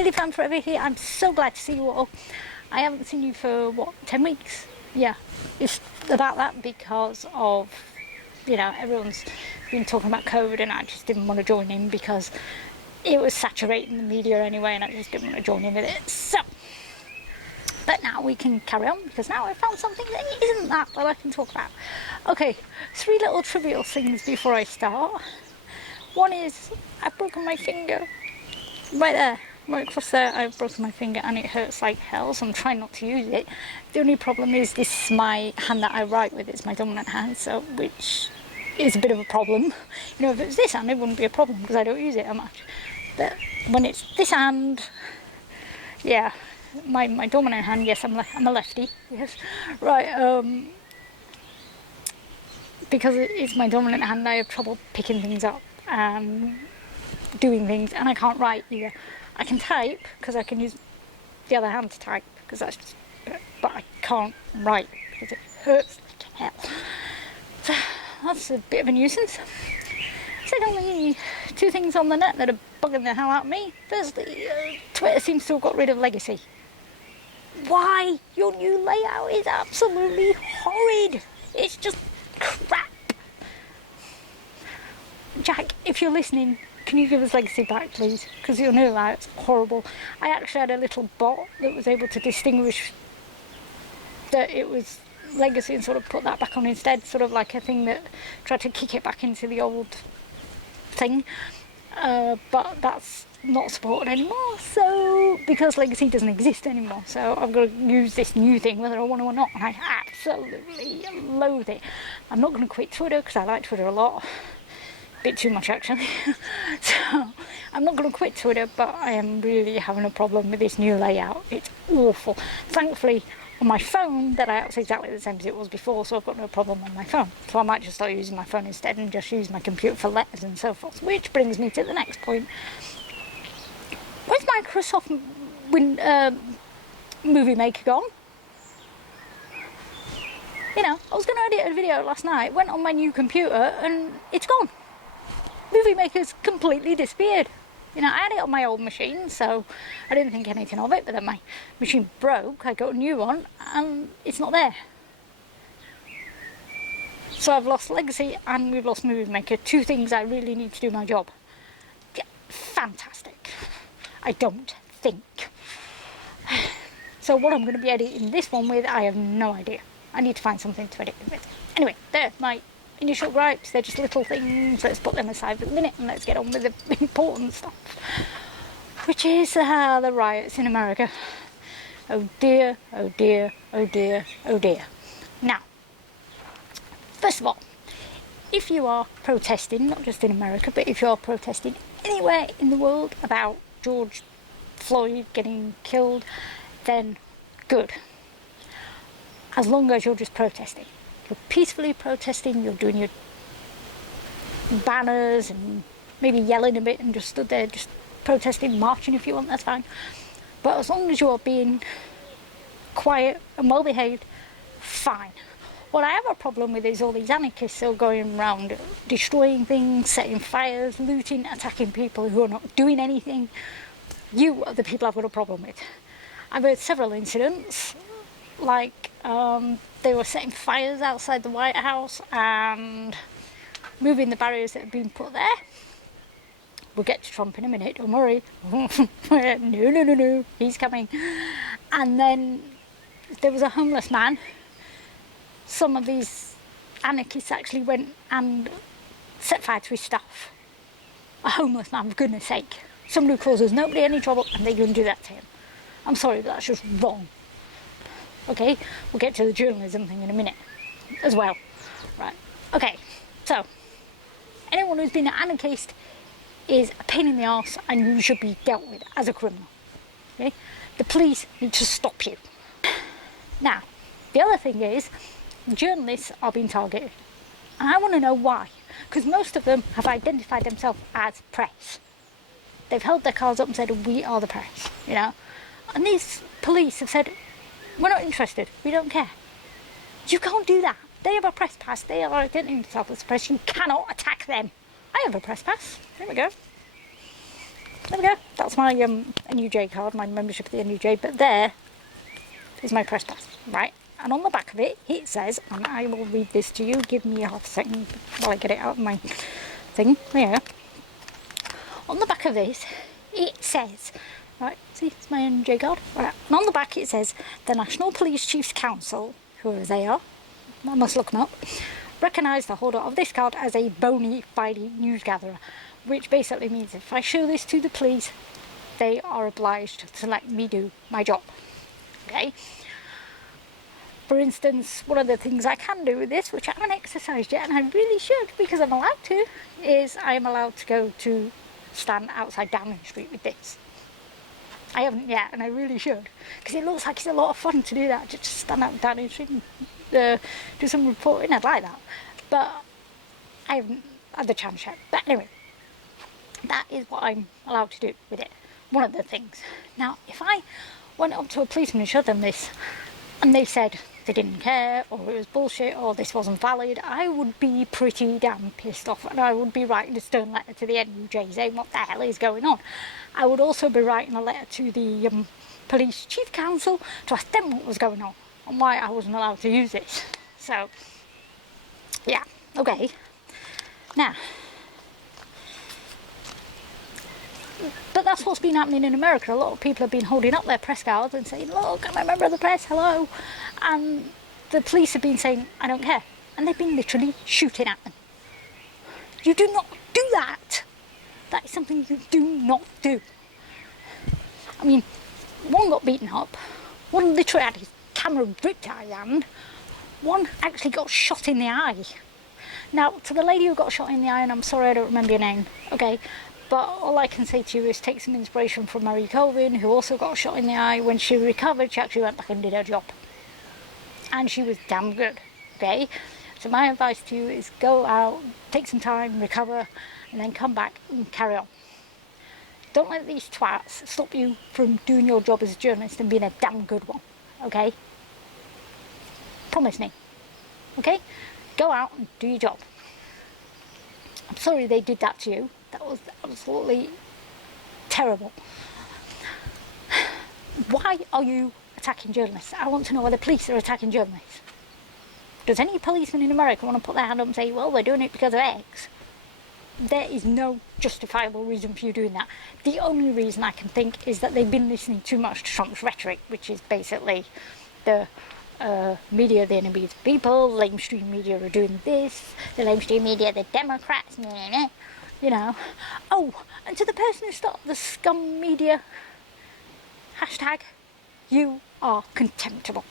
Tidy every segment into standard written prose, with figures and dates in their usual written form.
Nearly Fan Forever here. I'm so glad to see you all. I haven't seen you for, what, 10 weeks? Yeah, it's about that because of, you know, everyone's been talking about COVID and I just didn't want to join in because it was saturating the media anyway and I just didn't want to join in with it. So, but now we can carry on because now I found something that isn't that I can talk about. Okay, 3 little trivial things before I start. One is I've broken my finger. Right there, right across there, I've broken my finger and it hurts like hell, so I'm trying not to use it. The only problem is this is my hand that I write with, it's my dominant hand, so which is a bit of a problem. You know, if it was this hand, it wouldn't be a problem because I don't use it that much. But when it's this hand, yeah, my dominant hand, yes, I'm a lefty, yes, right, because it's my dominant hand, I have trouble picking things up and doing things, and I can't write either. I can type because I can use the other hand to type because that's just, but I can't write because it hurts like hell. So that's a bit of a nuisance. Secondly, 2 things on the net that are bugging the hell out of me. Firstly, Twitter seems to have got rid of Legacy. Why? Your new layout is absolutely horrid. It's just crap. Jack, if you're listening, can you give us Legacy back, please? Because your new layout's horrible. I actually had a little bot that was able to distinguish that it was Legacy and sort of put that back on instead, sort of like a thing that tried to kick it back into the old thing. But that's not supported anymore, so because Legacy doesn't exist anymore, so I've got to use this new thing whether I want to or not, and I absolutely loathe it. I'm not going to quit Twitter because I like Twitter a lot. Bit too much actually. So I'm not going to quit Twitter, but I am really having a problem with this new layout. It's awful. Thankfully on my phone that layout's exactly the same as it was before, so I've got no problem on my phone. So I might just start using my phone instead and just use my computer for letters and so forth. Which brings me to the next point. Where's Microsoft Movie Maker gone? You know, I was going to edit a video last night, went on my new computer and it's gone. Movie Maker's completely disappeared. You know, I had it on my old machine, so I didn't think anything of it, but then my machine broke, I got a new one, and it's not there. So I've lost Legacy and we've lost Movie Maker, 2 things I really need to do my job. Yeah, fantastic. I don't think. So what I'm going to be editing this one with, I have no idea. I need to find something to edit it with. Anyway, there's my initial gripes. They're just little things. Let's put them aside for the minute and let's get on with the important stuff, which is the riots in America. Oh dear, oh dear, oh dear, oh dear. Now, first of all, if you are protesting, not just in America, but if you are protesting anywhere in the world about George Floyd getting killed, then good. As long as you're just protesting. You're peacefully protesting, you're doing your banners and maybe yelling a bit and just stood there just protesting, marching if you want, that's fine. But as long as you're being quiet and well behaved, fine. What I have a problem with is all these anarchists still going around destroying things, setting fires, looting, attacking people who are not doing anything. You are the people I've got a problem with. I've heard several incidents, like they were setting fires outside the White House and moving the barriers that have been put there. We'll get to Trump in a minute, don't worry. No, he's coming. And then there was a homeless man. Some of these anarchists actually went and set fire to his stuff. A homeless man, for goodness sake. Somebody who causes nobody any trouble and they can do that to him. I'm sorry, but that's just wrong. Okay, we'll get to the journalism thing in a minute as well. Right, okay, so anyone who's been an anarchist is a pain in the arse and you should be dealt with as a criminal. Okay, the police need to stop you. Now, the other thing is, journalists are being targeted. And I want to know why. Because most of them have identified themselves as press. They've held their cards up and said, we are the press, you know. And these police have said, we're not interested, we don't care. You can't do that. They have a press pass, they are identifying themselves as press, you cannot attack them. I have a press pass, there we go. there we go. That's my NUJ card, my membership of the NUJ. But there is my press pass, right? And on the back of it, it says, and I will read this to you. Give me half a second while I get it out of my thing. There. On the back of this, it says, right, see, it's my NUJ card. Right. And on the back it says, the National Police Chiefs Council, whoever they are, I must look them up, recognise the holder of this card as a bona fide news gatherer, which basically means if I show this to the police, they are obliged to let me do my job. Okay? For instance, one of the things I can do with this, which I haven't exercised yet, and I really should because I'm allowed to, is I am allowed to go to stand outside Downing Street with this. I haven't yet, and I really should, because it looks like it's a lot of fun to do that, just stand out Downing Street and do some reporting. I'd like that, but I haven't had the chance yet. But anyway, that is what I'm allowed to do with it. One of the things. Now, if I went up to a policeman and showed them this, and they said they didn't care, or it was bullshit, or this wasn't valid, I would be pretty damn pissed off, and I would be writing a stern letter to the NUJ saying what the hell is going on. I would also be writing a letter to the Police Chief Council to ask them what was going on and why I wasn't allowed to use this. So, yeah, okay. Now, but that's what's been happening in America. A lot of people have been holding up their press cards and saying, look, I'm a member of the press, hello. And the police have been saying, I don't care. And they've been literally shooting at them. You do not do that. That is something you do not do. I mean, one got beaten up, one literally had his camera ripped out of his hand, one actually got shot in the eye. Now, to the lady who got shot in the eye, and I'm sorry I don't remember your name, okay, but all I can say to you is take some inspiration from Mary Colvin, who also got shot in the eye. When she recovered, she actually went back and did her job. And she was damn good, okay? So my advice to you is go out, take some time, recover, and then come back and carry on. Don't let these twats stop you from doing your job as a journalist and being a damn good one, okay? Promise me, okay? Go out and do your job. I'm sorry they did that to you. That was absolutely terrible. Why are you attacking journalists? I want to know why the police are attacking journalists. Does any policeman in America want to put their hand up and say, well, they're doing it because of X? There is no justifiable reason for you doing that. The only reason I can think is that they've been listening too much to Trump's rhetoric, which is basically the media, the enemy of the people, lamestream media are doing this, the lamestream media, the Democrats, you know. Oh, and to the person who started the scum media hashtag, you are contemptible.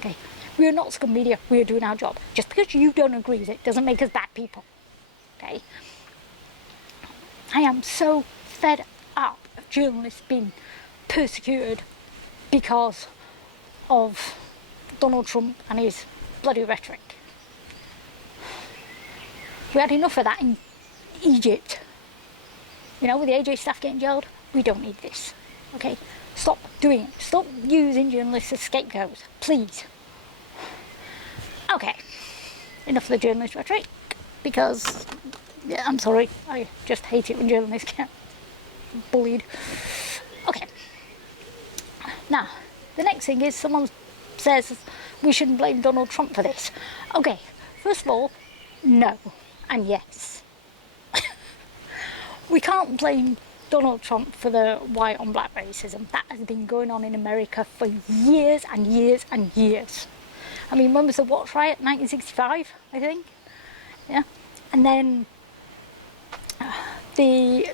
Okay, we are not scum media, we are doing our job. Just because you don't agree with it doesn't make us bad people. Okay, I am so fed up of journalists being persecuted because of Donald Trump and his bloody rhetoric. We had enough of that in Egypt. You know, with the AJ staff getting jailed, we don't need this. Okay, stop doing it. Stop using journalists as scapegoats, please. Okay, enough of the journalist rhetoric, because, yeah, I'm sorry, I just hate it when journalists get bullied. Okay, now, the next thing is someone says we shouldn't blame Donald Trump for this. Okay, first of all, no, and yes. We can't blame Donald Trump for the white on black racism. That has been going on in America for years and years and years. I mean, when was the Watch riot? 1965, I think. Yeah. And then the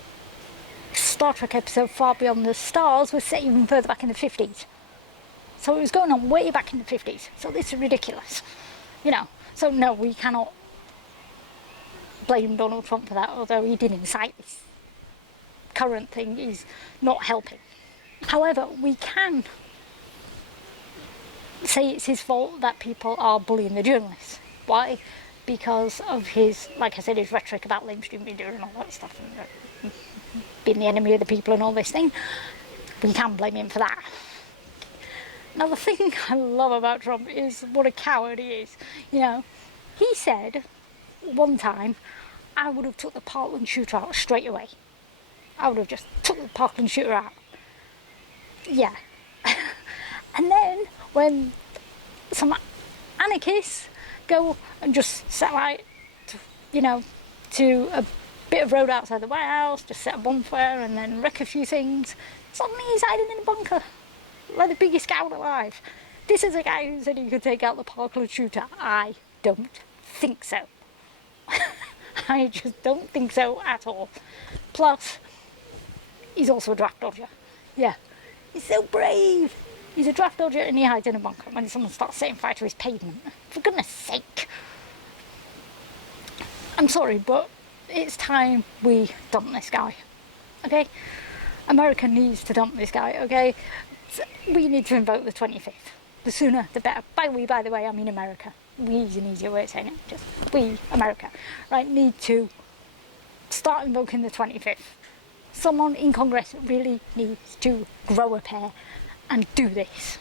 Star Trek episode Far Beyond the Stars was set even further back in the 50s. So it was going on way back in the 50s. So this is ridiculous. You know, so no, we cannot blame Donald Trump for that, although he did incite this current thing is not helping. However, we can say it's his fault that people are bullying the journalists. Why? Because of his, like I said, his rhetoric about lamestream media and all that stuff, and being the enemy of the people and all this thing. We can blame him for that. Now, the thing I love about Trump is what a coward he is. You know, he said one time, I would have took the Parkland shooter out straight away. I would have just took the Parkland shooter out. Yeah. And then when some anarchists go and just set light, to a bit of road outside the White House, just set a bonfire and then wreck a few things, suddenly he's hiding in a bunker, like the biggest coward alive. This is a guy who said he could take out the Parkland shooter. I don't think so. I just don't think so at all. Plus, he's also a draft dodger. Yeah, he's so brave. He's a draft dodger and he hides in a bunker when someone starts setting fire to his pavement. For goodness sake. I'm sorry, but it's time we dump this guy. Okay? America needs to dump this guy, okay? We need to invoke the 25th. The sooner, the better. By the way, I mean America. We is an easier way of saying it. Just we, America, right, need to start invoking the 25th. Someone in Congress really needs to grow a pair and do this.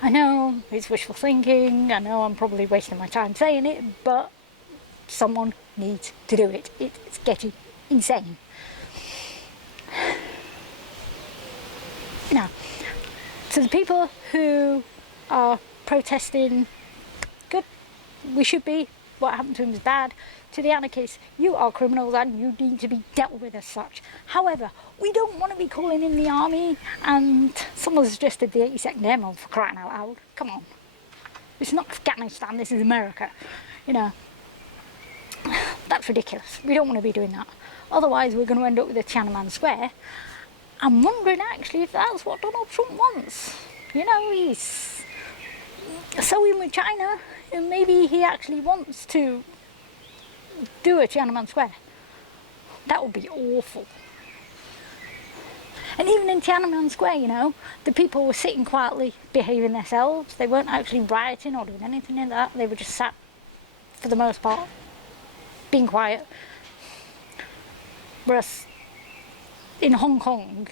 I know it's wishful thinking, I know I'm probably wasting my time saying it, but someone needs to do it. It's getting insane. Now, to the people who are protesting, good, we should be, what happened to him is bad. To the anarchists, you are criminals and you need to be dealt with as such. However, we don't want to be calling in the army, and someone suggested the 82nd Air Mod, for crying out loud. Come on. It's not Afghanistan, this is America. That's ridiculous. We don't want to be doing that. Otherwise, we're going to end up with a Tiananmen Square. I'm wondering actually if that's what Donald Trump wants. He's so in with China, and maybe he actually wants to do a Tiananmen Square. That would be awful. And even in Tiananmen Square, the people were sitting quietly, behaving themselves. They weren't actually rioting or doing anything like that. They were just sat, for the most part, being quiet. Whereas in Hong Kong,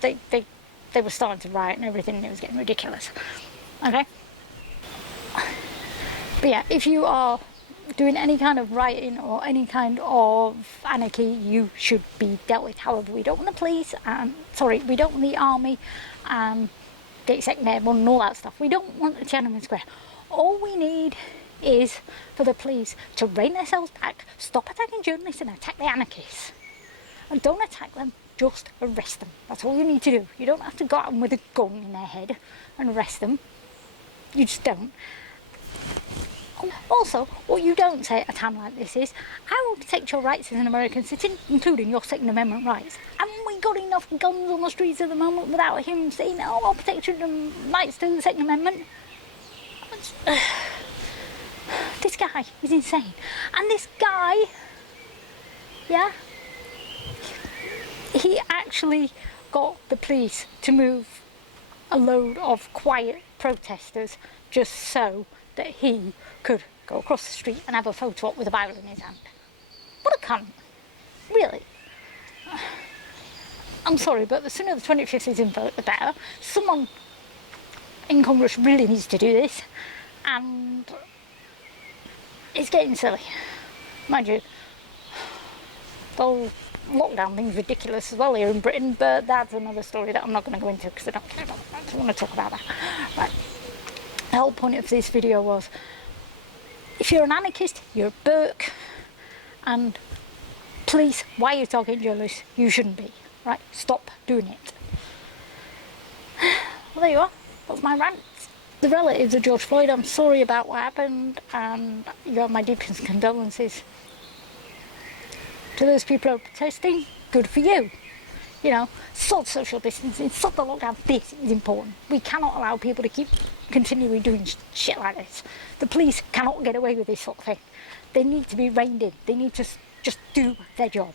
they were starting to riot and everything, and it was getting ridiculous. Okay? But yeah, if you are doing any kind of rioting or any kind of anarchy, you should be dealt with. However, we don't want the police, we don't want the army, the executive and all that stuff. We don't want the Tiananmen Square. All we need is for the police to rein themselves back, stop attacking journalists and attack the anarchists. And don't attack them, just arrest them. That's all you need to do. You don't have to go at them with a gun in their head and arrest them. You just don't. Also, what you don't say at a time like this is, I will protect your rights as an American citizen, including your Second Amendment rights. Haven't we got enough guns on the streets at the moment without him saying, oh, I'll protect your rights to the Second Amendment? This guy is insane. And this guy, yeah, he actually got the police to move a load of quiet protesters just so that he could go across the street and have a photo op with a Bible in his hand. What a cunt. Really. I'm sorry, but the sooner the 25th is invoked, the better. Someone in Congress really needs to do this, and it's getting silly. Mind you, the whole lockdown thing's ridiculous as well here in Britain, but that's another story that I'm not going to go into because I don't care about that. I don't want to talk about that. Right. The whole point of this video was, if you're an anarchist, you're a Burke, and police, why are you talking journalists? You shouldn't be, right? Stop doing it. Well, there you are. That's my rant. The relatives of George Floyd, I'm sorry about what happened, and you have my deepest condolences. To those people who are protesting, good for you. Sort social distancing, sort the lockdown. This is important. We cannot allow people to keep continually doing shit like this. The police cannot get away with this sort of thing. They need to be reined in. They need to just do their job.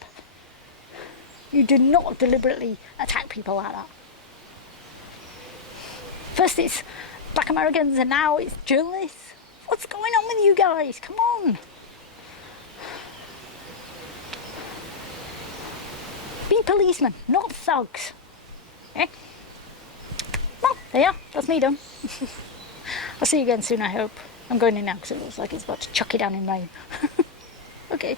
You do not deliberately attack people like that. First it's black Americans and now it's journalists. What's going on with you guys? Come on. Be policemen, not thugs. Okay? Well, there you are. That's me done. I'll see you again soon, I hope. I'm going in now because it looks like it's about to chuck it down in rain. Okay.